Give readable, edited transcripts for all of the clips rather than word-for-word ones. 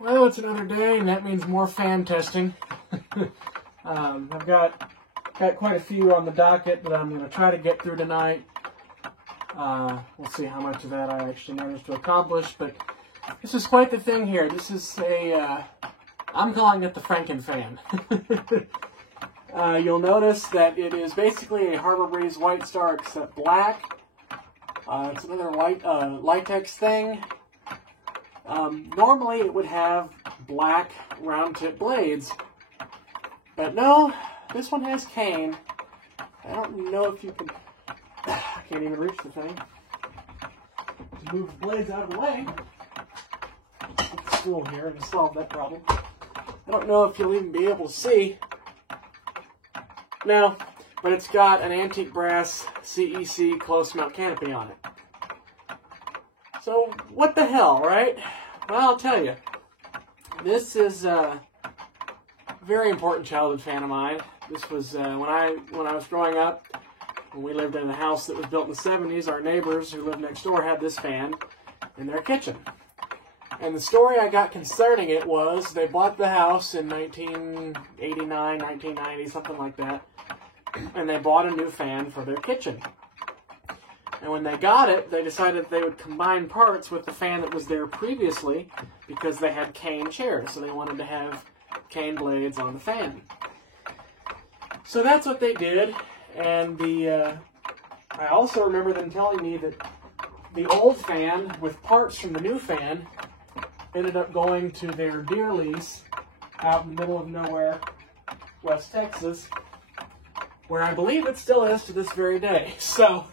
Well, it's another day, and that means more fan testing. I've got quite a few on the docket that I'm going to try to get through tonight. We'll see how much of that I actually managed to accomplish, but this is quite the thing here. This is I'm calling it the Frankenfan. You'll notice that it is basically a Harbor Breeze White Star except black. It's another latex thing. Normally it would have black round tip blades, but no, this one has cane. I don't know if you can, I can't even reach the thing. To move the blades out of the way. Put the stool here to solve that problem. I don't know if you'll even be able to see. No, but it's got an antique brass CEC close mount canopy on it. So, what the hell, right? Well, I'll tell you. This is a very important childhood fan of mine. This was when I was growing up, when we lived in a house that was built in the 70s, our neighbors who lived next door had this fan in their kitchen. And the story I got concerning it was they bought the house in 1989, 1990, something like that, and they bought a new fan for their kitchen. And when they got it, they decided they would combine parts with the fan that was there previously because they had cane chairs, so they wanted to have cane blades on the fan. So that's what they did, and I also remember them telling me that the old fan with parts from the new fan ended up going to their deer lease out in the middle of nowhere, West Texas, where I believe it still is to this very day. So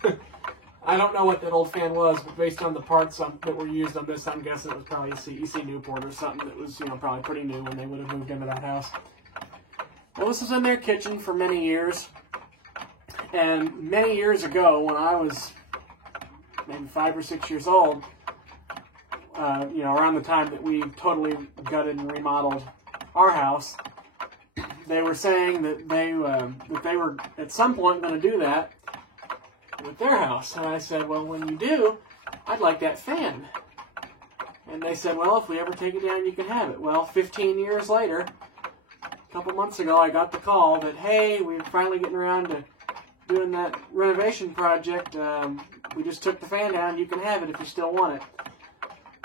I don't know what that old fan was, but based on the parts that were used on this, I'm guessing it was probably a CEC Newport or something that was, probably pretty new when they would have moved into that house. Well, this was in their kitchen for many years, and many years ago, when I was maybe 5 or 6 years old, around the time that we totally gutted and remodeled our house, they were saying that they were at some point going to do that with their house. And I said, well, when you do, I'd like that fan. And they said, well, if we ever take it down, you can have it. Well, 15 years later, a couple months ago, I got the call that, hey, we're finally getting around to doing that renovation project. We just took the fan down. You can have it if you still want it.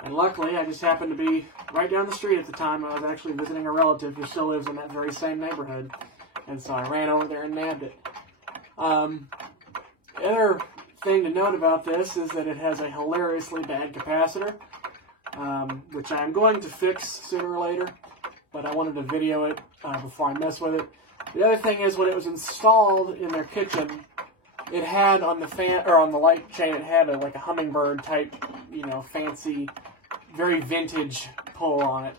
And luckily, I just happened to be right down the street at the time. I was actually visiting a relative who still lives in that very same neighborhood. And so I ran over there and nabbed it. The other thing to note about this is that it has a hilariously bad capacitor, which I'm going to fix sooner or later, but I wanted to video it before I mess with it. The other thing is when it was installed in their kitchen, it had on the fan, or on the light chain, it had like a hummingbird type, fancy, very vintage pull on it,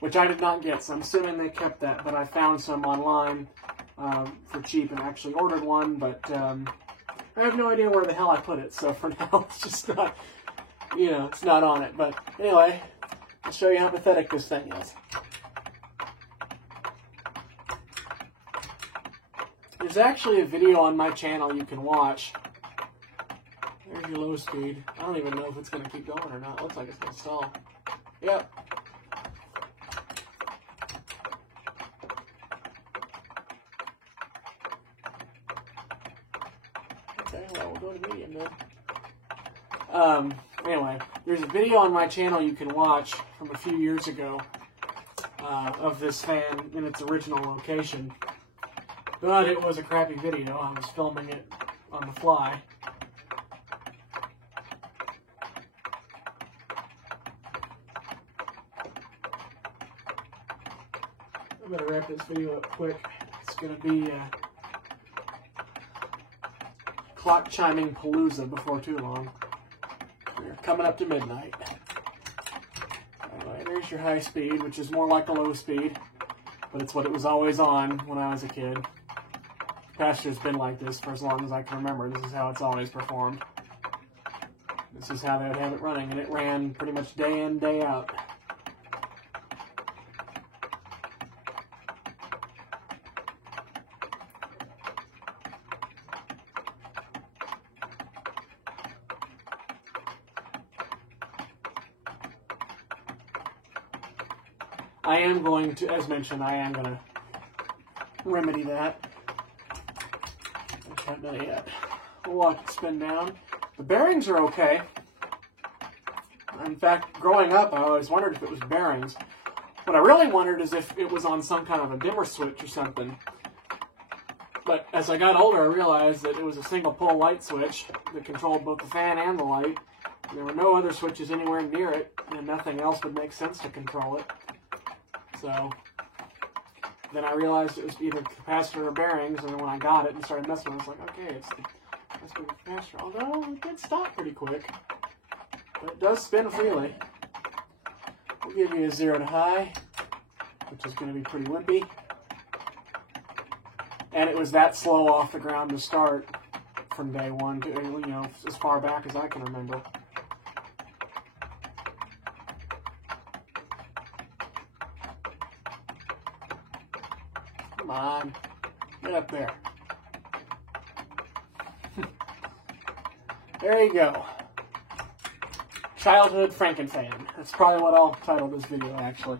which I did not get, so I'm assuming they kept that, but I found some online for cheap and actually ordered one, but I have no idea where the hell I put it, so for now it's just not, it's not on it. But anyway, I'll show you how pathetic this thing is. There's actually a video on my channel you can watch. There's your low speed. I don't even know if it's going to keep going or not. It looks like it's going to stall. Yep. Okay, well, we'll go to medium then. Anyway, there's a video on my channel you can watch from a few years ago of this fan in its original location. But it was a crappy video. I was filming it on the fly. I better wrap this video up quick. It's going to be clock chiming palooza before too long. We're coming up to midnight. Anyway, there's your high speed, which is more like a low speed, but it's what it was always on when I was a kid. Capacitor's been like this for as long as I can remember. This is how it's always performed. This is how they would have it running, and it ran pretty much day in, day out. I am going to, as mentioned, I am going to remedy that. Okay, not yet. We'll watch it spin down. The bearings are okay. In fact, growing up, I always wondered if it was bearings. What I really wondered is if it was on some kind of a dimmer switch or something. But as I got older, I realized that it was a single pole light switch that controlled both the fan and the light. And there were no other switches anywhere near it, and nothing else would make sense to control it. So then I realized it was either capacitor or bearings, and then when I got it and started messing with it, I was like, okay, it's the capacitor. Although it did stop pretty quick. But it does spin freely. We'll give you a 0 to high, which is going to be pretty wimpy. And it was that slow off the ground to start from day one to, you know, as far back as I can remember. Come on, get up there. There you go. Childhood Frankenfan. That's probably what I'll title this video, actually.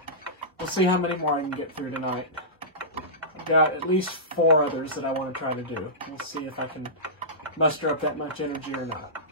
We'll see how many more I can get through tonight. I've got at least 4 others that I want to try to do. We'll see if I can muster up that much energy or not.